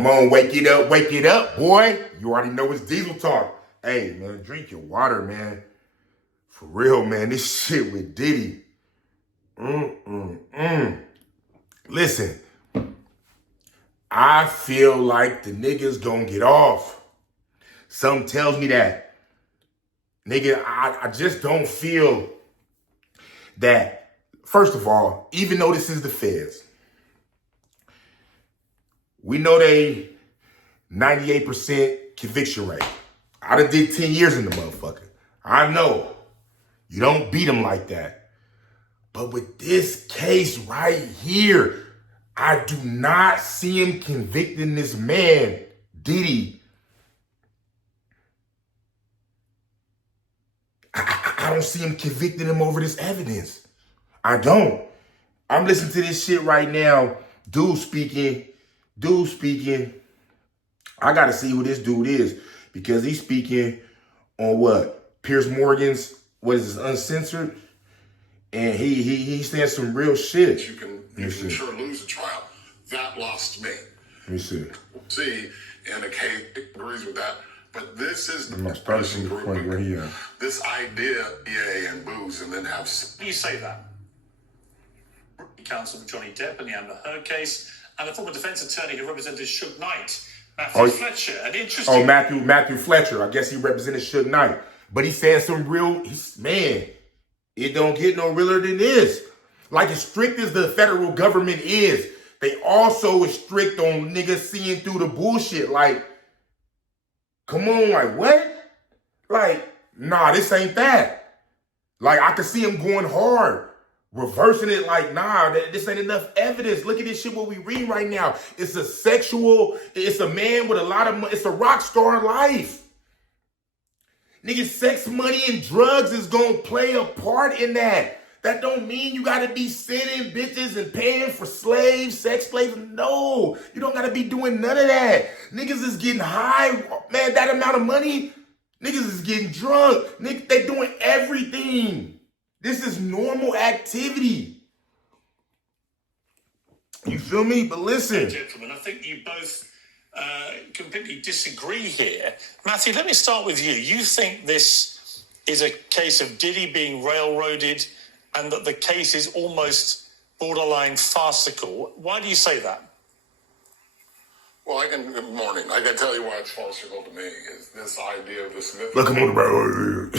Come on, wake it up, boy. You already know it's diesel talk. Hey, man, drink your water, man. For real, man, this shit with Diddy. Listen, I feel like the niggas gonna get off. Something tells me that. Nigga, I just don't feel that. First of all, even though this is the feds, we know they 98% conviction rate. I done did 10 years in the motherfucker. I know. You don't beat them like that. But with this case right here, I do not see him convicting this man, Diddy. I don't see him convicting him over this evidence. I don't. I'm listening to this shit right now. Dude speaking. I gotta see who this dude is because he's speaking on what? Piers Morgan's, what is this, Uncensored? And he said some real shit. You can sure lose a trial. That lost me. Let me see. See, and the case agrees with that. But this is the person group. Where he at? This idea, and booze, and then have. You say that. Counsel for Johnny Depp in the Amber Heard case, and the former defense attorney who represented Suge Knight, Matthew Fletcher. And interesting. Matthew Fletcher. I guess he represented Suge Knight, but he said some real. Man, it don't get no realer than this. Like as strict as the federal government is, they also is strict on niggas seeing through the bullshit. Like, come on, like what? Like, nah, this ain't that. Like I can see him going hard. Reversing it like, nah, this ain't enough evidence. Look at this shit what we read right now. It's a man with a lot of money. It's a rock star life. Nigga, sex, money, and drugs is gonna play a part in that. That don't mean you gotta be sending bitches and paying for slaves, sex slaves. No, you don't gotta be doing none of that. Niggas is getting high, man, that amount of money. Niggas is getting drunk. Niggas, they doing everything. This is normal activity. You feel me? But listen. Gentlemen, I think you both completely disagree here. Matthew, let me start with you. You think this is a case of Diddy being railroaded and that the case is almost borderline farcical. Why do you say that? Well, good morning. I can tell you why it's farcical to me is this idea of this myth. Look, come on, bro.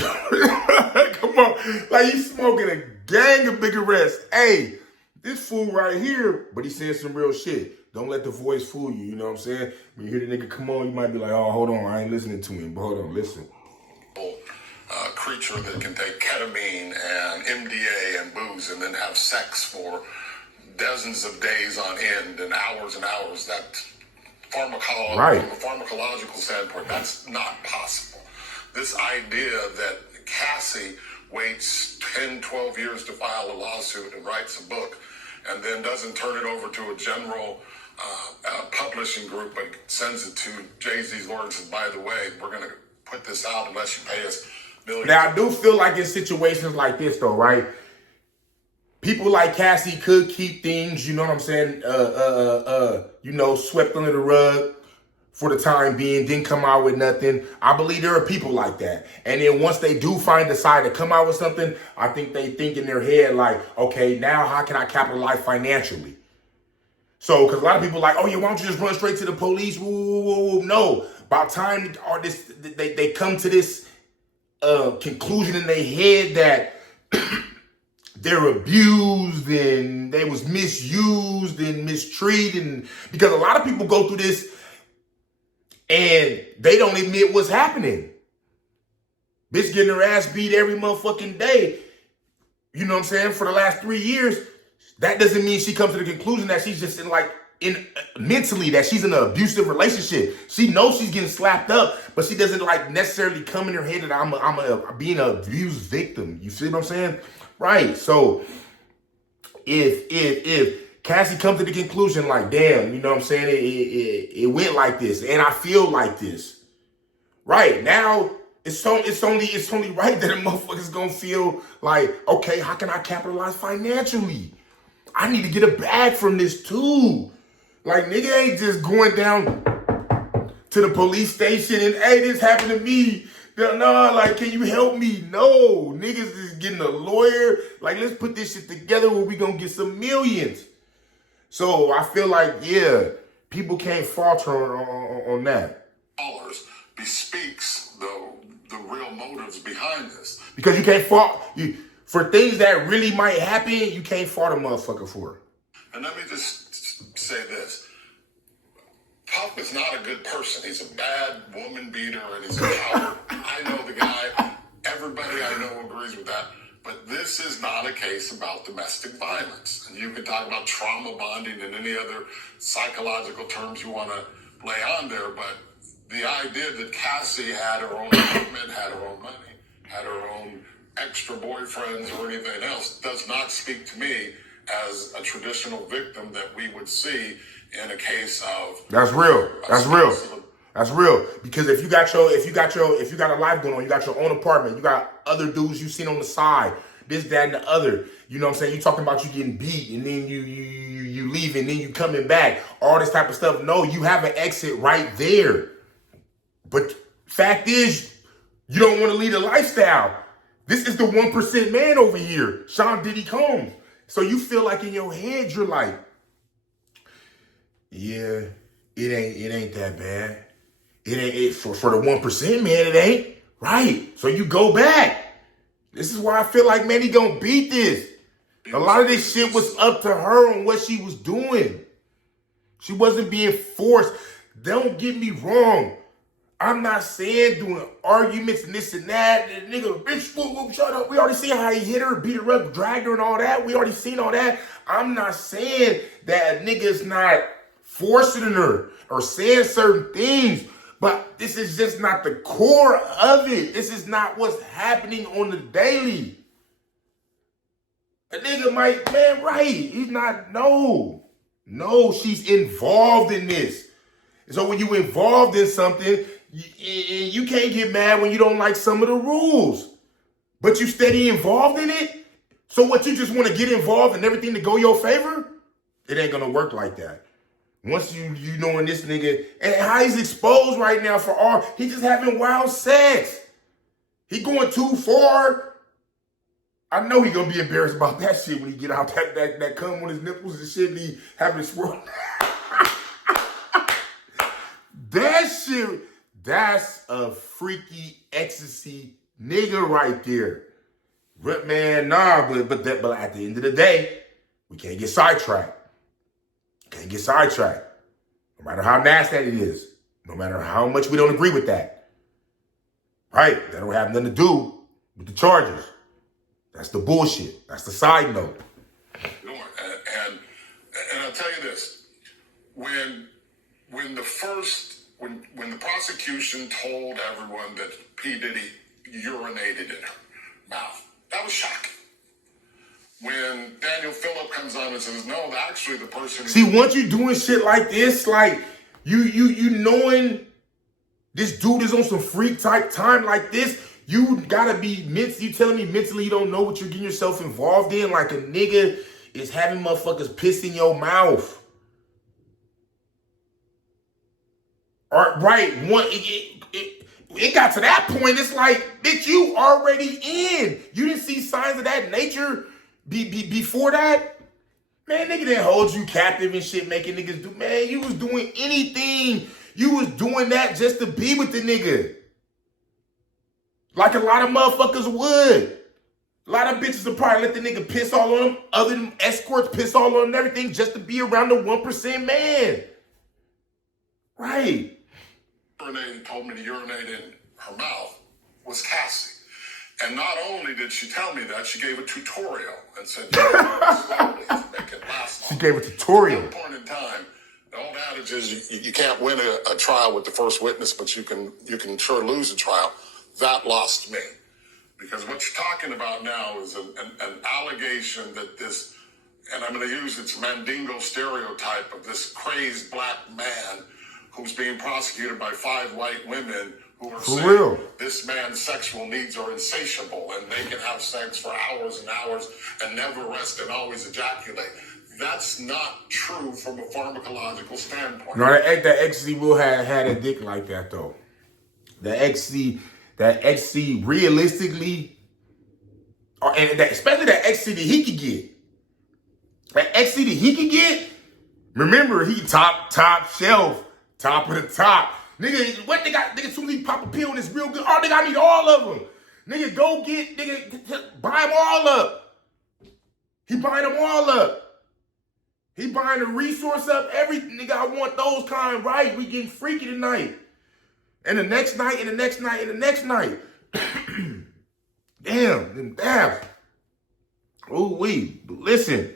Come on. Like he's smoking a gang of cigarettes. Hey, this fool right here, but he's saying some real shit. Don't let the voice fool you, you know what I'm saying? When you hear the nigga come on, you might be like, oh, hold on, I ain't listening to him. But hold on, listen. Creature that can take ketamine and MDA and booze and then have sex for dozens of days on end and hours, that from a pharmacological standpoint, that's not possible. This idea that Cassie waits 10, 12 years to file a lawsuit and writes a book and then doesn't turn it over to a general publishing group but sends it to Jay-Z's lawyer and says, by the way, we're going to put this out unless you pay us millions. Now, I do feel like in situations like this, though, right? People like Cassie could keep things, you know what I'm saying, swept under the rug for the time being, didn't come out with nothing. I believe there are people like that. And then once they do decide to come out with something, I think they think in their head like, okay, now how can I capitalize financially? So, because a lot of people are like, oh yeah, why don't you just run straight to the police? Woo. No, by the time they come to this conclusion in their head that they're abused and they was misused and mistreated. And because a lot of people go through this and they don't admit what's happening. Bitch getting her ass beat every motherfucking day. You know what I'm saying? For the last 3 years. That doesn't mean she comes to the conclusion that she's just mentally that she's in an abusive relationship. She knows she's getting slapped up, but she doesn't necessarily come in her head that I'm being an abused victim. You see what I'm saying? Right. So if Cassie comes to the conclusion like, damn, you know what I'm saying? It went like this and I feel like this. Right. Now it's only right that a motherfucker's gonna feel like, okay, how can I capitalize financially? I need to get a bag from this too. Like, nigga ain't just going down to the police station and, hey, this happened to me. No, like, can you help me? No, niggas is getting a lawyer. Like, let's put this shit together where we gonna get some millions. So I feel like, yeah, people can't falter on that. Dollars bespeaks the real motives behind this. Because you can't fault for things that really might happen. You can't fault a motherfucker for it. And let me just say this. Puff is not a good person. He's a bad woman beater and he's a coward. I know the guy. Everybody I know agrees with that. But this is not a case about domestic violence. And you can talk about trauma bonding and any other psychological terms you want to lay on there. But the idea that Cassie had her own apartment, had her own money, had her own extra boyfriends or anything else does not speak to me as a traditional victim that we would see in a case of. That's real. That's real. That's real. Because if you got a life going on, you got your own apartment, you got other dudes you seen on the side, this, that, and the other. You know what I'm saying? You talking about you getting beat and then you leave and then you coming back, all this type of stuff. No, you have an exit right there. But fact is, you don't want to lead a lifestyle. This is the 1% man over here, Sean Diddy Combs. So you feel like in your head, you're like, yeah, it ain't that bad. It ain't it for the 1%, man, it ain't. Right. So you go back. This is why I feel like, man, he gonna beat this. A lot of this shit was up to her on what she was doing. She wasn't being forced. Don't get me wrong. I'm not saying doing arguments and this and that. And nigga, bitch, whoop, shut up. We already seen how he hit her, beat her up, dragged her and all that. We already seen all that. I'm not saying that nigga's not forcing her or saying certain things, but this is just not the core of it. This is not what's happening on the daily. A nigga might, man, right. He's not, no, she's involved in this. So when you involved in something, you can't get mad when you don't like some of the rules, but you steady involved in it. So what, you just want to get involved in everything to go your favor? It ain't gonna work like that. Once you knowing this nigga and how he's exposed right now for all, he just having wild sex. He going too far. I know he gonna be embarrassed about that shit when he get out that cum on his nipples and shit and he having it swirl. That shit. That's a freaky ecstasy nigga right there. But man, nah, but at the end of the day, we can't get sidetracked. No matter how nasty it is. No matter how much we don't agree with that. Right? That don't have nothing to do with the charges. That's the bullshit. That's the side note. And I'll tell you this. When the prosecution told everyone that P. Diddy urinated in her mouth, that was shocking. When Daniel Phillip comes on and says, no, actually the person... See, once you doing shit like this, like, you knowing this dude is on some freak type time like this, you gotta be mentally, you telling me mentally you don't know what you're getting yourself involved in? Like a nigga is having motherfuckers piss in your mouth. Right, it got to that point. It's like, bitch, you already in. You didn't see signs of that nature before that? Man, nigga didn't hold you captive and shit, making niggas do. Man, you was doing anything. You was doing that just to be with the nigga. Like a lot of motherfuckers would. A lot of bitches would probably let the nigga piss all on them. Other than escorts piss all on them and everything just to be around the 1% man. Right. Told me to urinate in her mouth was Cassie. And not only did she tell me that, she gave a tutorial and said, slowly to make it last long. She gave a tutorial. At one point in time, the old adage is you can't win a trial with the first witness, but you can sure lose a trial. That lost me. Because what you're talking about now is an allegation that this, and I'm going to use its Mandingo stereotype of this crazed black man who's being prosecuted by 5 white women who are saying this man's sexual needs are insatiable and they can have sex for hours and hours and never rest and always ejaculate. That's not true from a pharmacological standpoint. No, that ecstasy will have had a dick like that though. That ecstasy realistically, especially that ecstasy that he could get. That ecstasy that he could get, remember, he top shelf, top of the top. Nigga, what they got? Nigga, soon as he pop a pill and it's real good. Oh, nigga, I need all of them. Nigga, go get, nigga, buy them all up. He buying them all up. He buying the resource up, everything. Nigga, I want those kind right. We getting freaky tonight. And the next night, and the next night, and the next night. Damn, them dabs. Ooh, wee. Listen,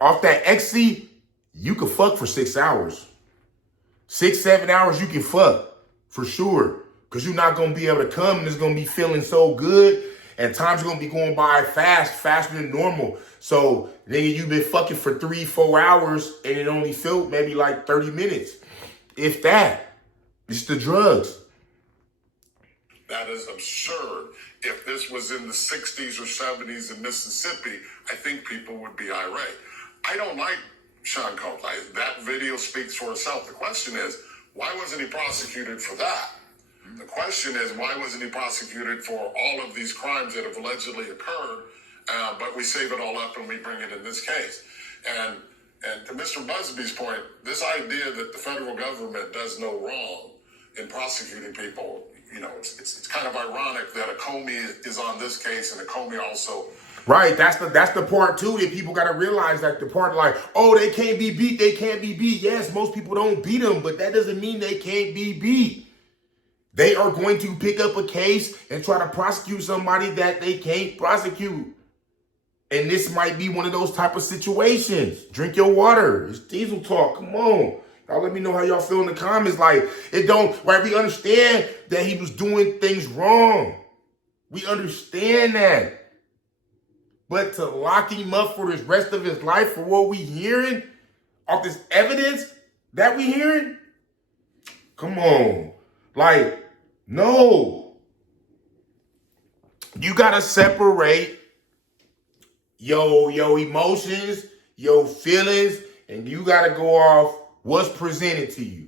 off that ecstasy, you can fuck for 6 hours. 6, 7 hours, you can fuck. For sure. Because you're not going to be able to come, and it's going to be feeling so good. And time's going to be going by fast, faster than normal. So, nigga, you've been fucking for 3, 4 hours, and it only felt maybe like 30 minutes. If that. It's the drugs. That is absurd. If this was in the 60s or 70s in Mississippi, I think people would be irate. I don't like Sean Combs. That video speaks for itself. The question is, why wasn't he prosecuted for that? The question is, why wasn't he prosecuted for all of these crimes that have allegedly occurred, but we save it all up and we bring it in this case? And to Mr. Busby's point, this idea that the federal government does no wrong in prosecuting people, you know, it's kind of ironic that a Comey is on this case and a Comey also. Right, that's the part too that people got to realize, like the part like, oh, they can't be beat, they can't be beat. Yes, most people don't beat them, but that doesn't mean they can't be beat. They are going to pick up a case and try to prosecute somebody that they can't prosecute. And this might be one of those type of situations. Drink your water. It's Diesel Talk. Come on. Y'all let me know how y'all feel in the comments. Like, it don't, right? We understand that he was doing things wrong. We understand that. But to lock him up for the rest of his life for what we hearing, off this evidence that we hearing, come on. Like, no. You got to separate your emotions, your feelings, and you got to go off what's presented to you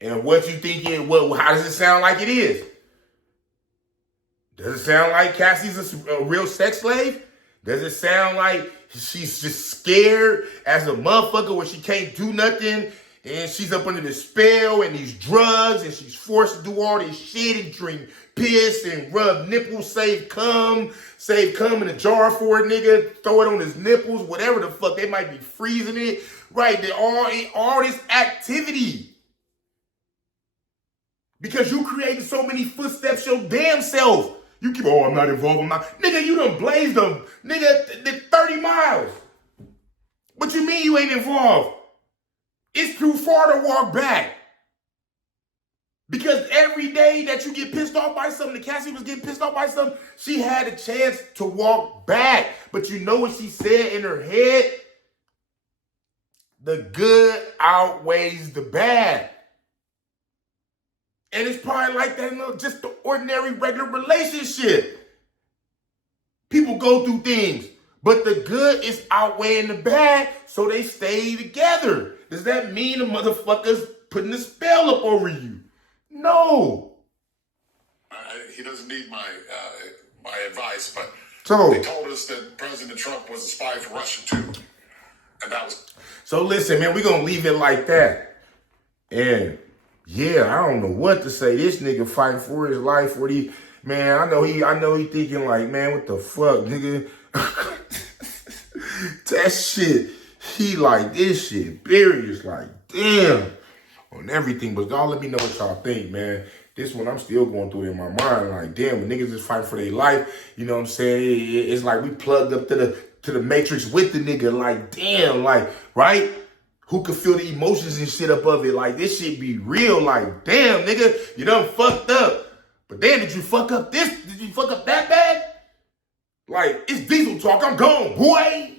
and what you think it, how does it sound like it is? Does it sound like Cassie's a real sex slave? Does it sound like she's just scared as a motherfucker where she can't do nothing and she's up under the spell and these drugs and she's forced to do all this shit and drink piss and rub nipples, save cum in a jar for a nigga, throw it on his nipples, whatever the fuck, they might be freezing it. Right, they all this activity. Because you created so many footsteps your damn self. You keep, oh, I'm not involved, I'm not. Nigga, you done blazed them. Nigga, 30 miles. What you mean you ain't involved? It's too far to walk back. Because every day that you get pissed off by something, that Cassie was getting pissed off by something, she had a chance to walk back. But you know what she said in her head? The good outweighs the bad. And it's probably like that in just the ordinary, regular relationship. People go through things, but the good is outweighing the bad, so they stay together. Does that mean the motherfucker's putting a spell up over you? No. He doesn't need my advice, but so, they told us that President Trump was a spy for Russia too. And that was... So listen, man, we're going to leave it like that. And yeah, I don't know what to say. This nigga fighting for his life. Man, I know he thinking like, man, what the fuck, nigga? That shit, he like this shit. Serious, like, damn. On everything. But y'all let me know what y'all think, man. This one, I'm still going through it in my mind. Like, damn, when niggas is fighting for their life, you know what I'm saying? It's like we plugged up to the matrix with the nigga. Like, damn, like, right? Who could feel the emotions and shit above it? Like, this shit be real. Like, damn, nigga, you done fucked up. But then, did you fuck up this? Did you fuck up that bad? Like, it's Diesel Talk. I'm gone, boy.